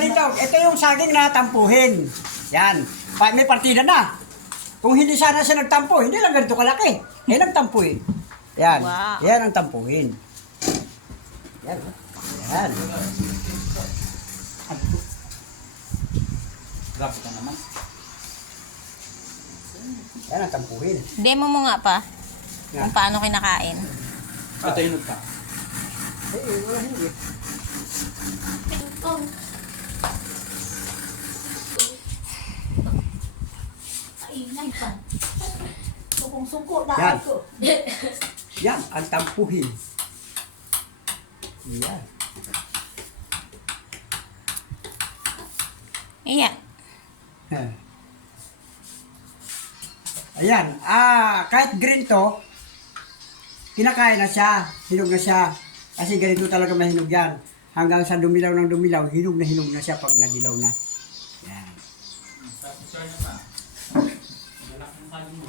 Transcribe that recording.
ganito. Ito yung saging na tampuhin. Yan. May partida na. Kung hindi sana siya nagtampo, hindi lang ganito kalaki. Nagtampo eh. Yan. Wow. Yan ang tampuhin. Yan. Yan. Grabe ka naman. Yan ang tampuhin. Demo mo nga pa. Yan. Kung paano kinakain. Ito yung nagka. Wala hindi. Sukong-suko na Yan. ako. Yan ang tampuhin. Yan. Ayan. Ayan, kahit green to, kinakain na siya, hinog na siya. Kasi ganito talaga mahinog yan. Hanggang sa dumilaw ng dumilaw, hinog na siya pag nadilaw na. Yan. Sa picture niya pa. Wala kang kanin mo.